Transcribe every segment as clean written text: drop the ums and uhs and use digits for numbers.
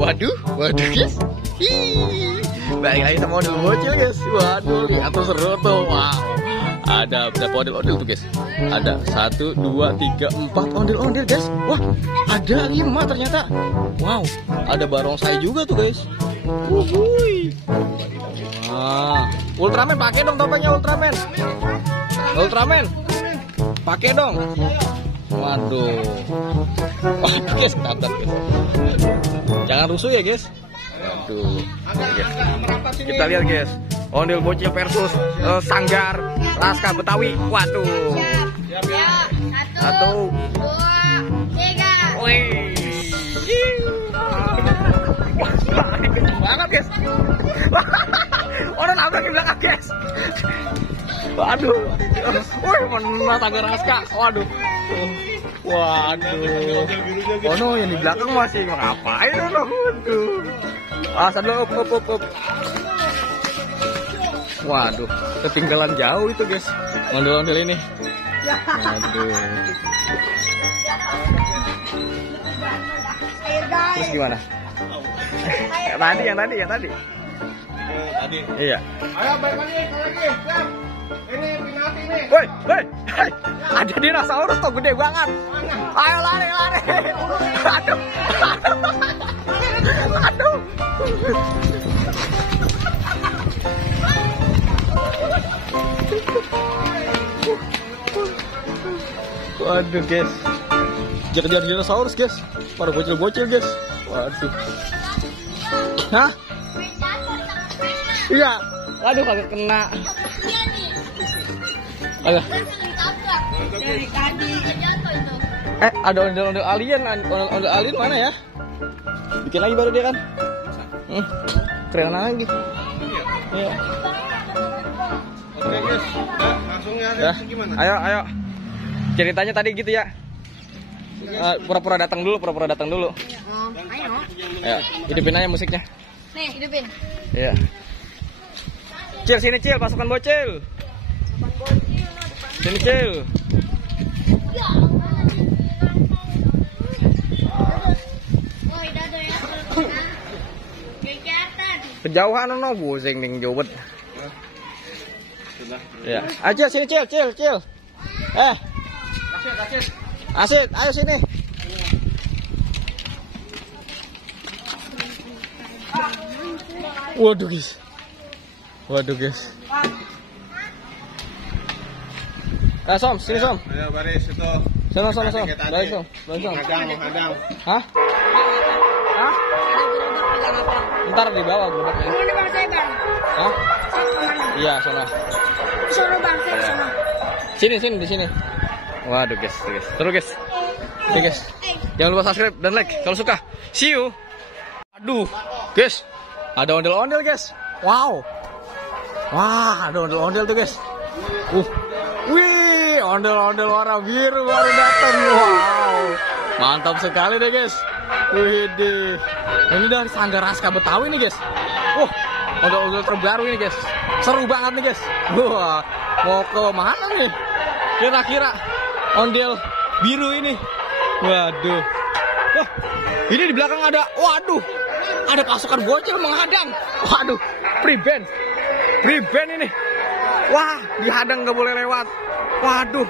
Waduh guys. Balik lagi sama ondel bocil guys. Waduh, lihat tuh seru tuh. Wow. Ada berapa ondel-ondel tuh guys? Ada 1, 2, 3, 4 ondel-ondel guys. Wah, ada 5 ternyata. Wow, ada barongsai juga tuh guys. Wuhui. Wah, Ultraman pakai dong topengnya Ultraman. Ultraman, pakai dong. Waduh, waduh guys, ketabrak guys. Jangan rusuh ya guys. Waduh, kita lihat guys, ondel bocil versus Sanggar Laskar Betawi. Waduh, 1, 2, 3. Wih, kenceng banget guys. Orang nabrak di belakang guys. Waduh, wih, mana Sanggar Laskar. Waduh. Waduh. Oh no, yang di belakang masih ngapain ono? Waduh. Sadar up. Waduh, ketinggalan jauh itu guys. Ondel-ondel ini. Waduh. Terus gimana? Yang tadi. Iya. Ayo balik lagi. Ini penalti nih. Woi. Ada dinosaurus tuh gede banget. Ayo lari. Aduh. Waduh guys. Kejar dinosaurus guys. Para bocil-bocil guys. Waduh. Hah? Iya. Waduh kagak kena. Ada. Ada ondel-ondel alien. Ondel alien mana ya? Bikin lagi baru dia kan? Keren lagi. Iya. Oke guys, langsung ya. Gimana? Ayo. Ceritanya tadi gitu ya. Pura-pura datang dulu. Ayo. Ya, hidupin aja musiknya. Nih, hidupin. Iya. Cil, sini Cil, pasukan bocil. Sini Cil. Kejauhan ono pusing ning jowet. Ya. Aja sini Cil. Asit, ayo sini. Waduh guys. Som, sini Som. Ayo baris itu. Som. Baris Som. Hadang. Hah? Ntar di bawah gerobaknya. Ini bang saya bang. Hah? Iya, sana. Suruh bang saya sana. Sini di sini. Waduh guys. Terus guys. Oke guys. Jangan lupa subscribe dan like kalau suka. See you. Aduh, guys. Ada ondel-ondel guys. Wow. Wah, ada ondel-ondel tuh guys. Wih, ondel-ondel warna biru baru datang. Wow. Mantap sekali deh guys. Widih. Ini dari Sanggar Laskar Betawi nih guys. Ondel-ondel terbaru ini guys. Seru banget nih guys. Wah, mau ke mana nih? Kira-kira ondel biru ini. Waduh. Wah, ini di belakang ada. Waduh. Ada pasukan bocil menghadang. Waduh, prevent ini. Wah, dihadang nggak boleh lewat. Waduh.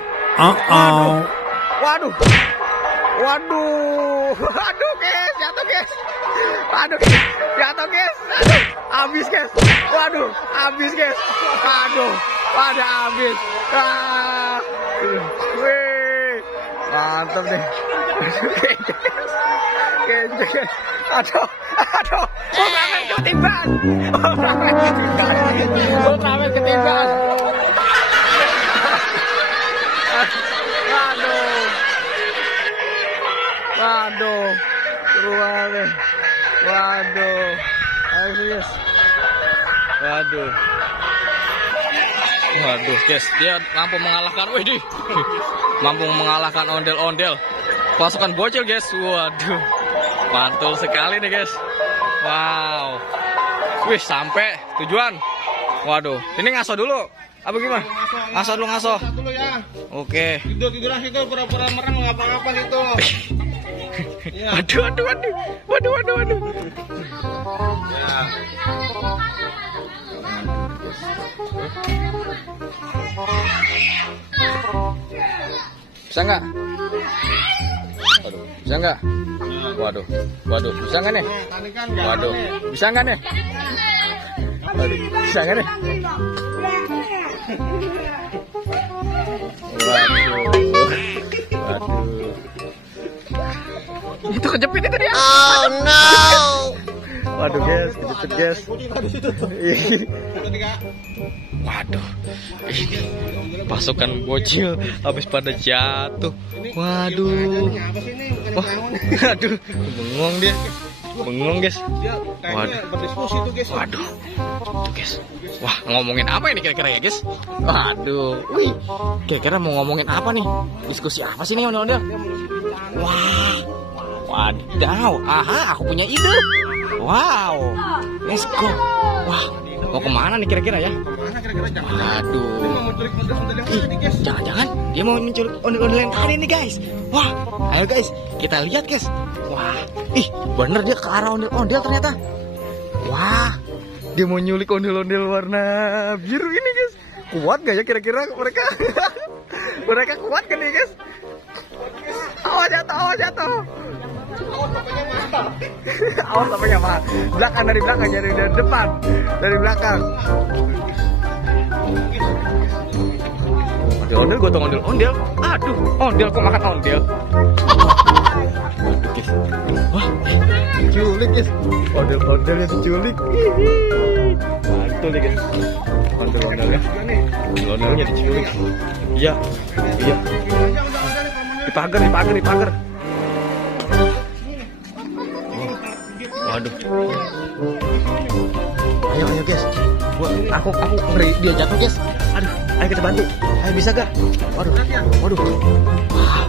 Waduh guys, jatuh guys. Habis guys. Waduh, habis guys. Pada habis. Wih, mantap nih. Kenceng. Aduh. Ultraman ketimbang. Waduh. Seru banget. Waduh. Ayo guys. Waduh guys, dia mampu mengalahkan ondel-ondel pasukan bocil guys. Waduh, mantul sekali nih guys. Wow. Wih, sampai tujuan. Waduh, ini ngaso dulu. Apa gimana? Ngaso dulu. Ya. Oke. Tiduran situ pura-pura merem ngapa-ngapa situ. Aduh. Bisa nggak? Waduh, bisa nggak? Waduh, waduh, bisa nggak nih? Waduh, bisa nggak nih? Waduh, bisa nggak nih? Waduh. Itu kejepit itu dia. Oh no. Waduh guys, kejepit guys. Waduh, ini pasukan bocil habis pada jatuh. Waduh, wah, aduh, bengong dia, bengong guys. Waduh, waduh, tuh guys. Wah, ngomongin apa ini kira-kira ya guys? Waduh, wih, kira-kira mau ngomongin apa nih? Diskusi apa sih nih ondel-ondel? Wah, wadaw, aha, aku punya ide. Wow, let's go. Wah, mau kemana nih kira-kira ya? Waduh, jangan-jangan dia mau menculik ondel-ondel yang tadi nih guys. Wah, ayo guys, kita lihat guys. Wah, ih, bener dia ke arah ondel-ondel ternyata. Wah, dia mau nyulik ondel-ondel warna biru ini guys. Kuat gak ya kira-kira mereka? Mereka kuat kan nih guys? Awas jatuh, awas jatuh. Awas sampai apa? Belakang, dari belakang, dari depan, dari belakang. Ondel-ondel, gotong ondel-ondel. Aduh, ondel kok makan ondel. Aduh guys, wah, diculik guys. Ondel-ondelnya diculik. Mantul nih guys. Ondel-ondelnya, ondel-ondelnya diculik. Iya, iya. Di pagar, di pagar, di pagar. Waduh. Ayo, ayo guys. Aku ngeri dia jatuh guys. Aduh, ayo kita bantu. Ayo bisa gak? Waduh, waduh. Wah.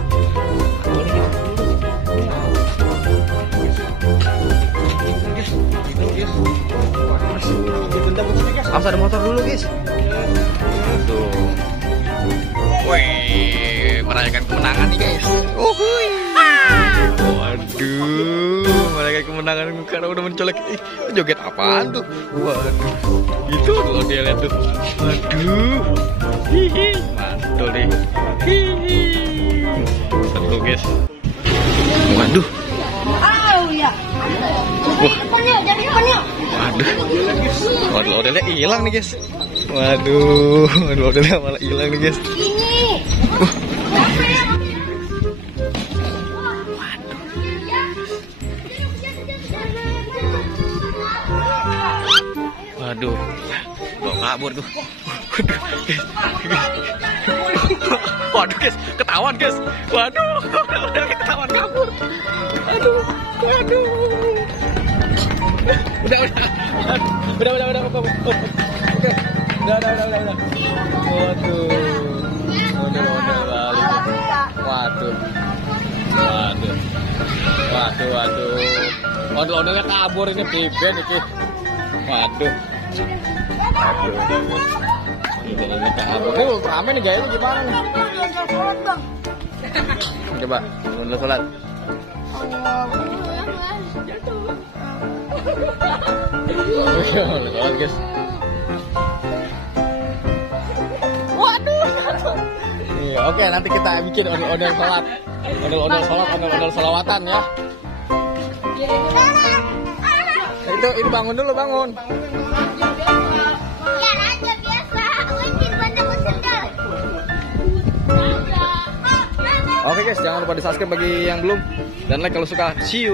Awas ada motor dulu guys. Aduh. Wih, merayakan kemenangan nih guys. Uhuy. Waduh, merayakan kemenangan karena udah mencolek. Ih, joget apaan tuh? Waduh, gitu loh dia lihat tuh. Waduh, hihi, mantul nih. Hihi, seru guys. Waduh. Waduh, waduh, modelnya hilang nih guys. Waduh, waduh, modelnya malah hilang nih guys. Waduh, bawa kabur tuh. Waduh guys, ketahuan guys. Waduh, udah ketahuan kabur. Aduh, waduh. Udah. Waduh. Ondel-ondelnya kabur ini piben itu. Waduh. Ondel-ondelnya kabur. Ini rame nih gaya itu gimana nih? Coba, ondel sholat. Sholat guys. Waduh. Oke, nanti kita bikin ondel-ondel sholat. Ondel-ondel sholat, ondel-ondel sholawatan ya. Itu bangun dulu, bangun. Oke guys, jangan lupa di subscribe bagi yang belum, dan like kalau suka. See you.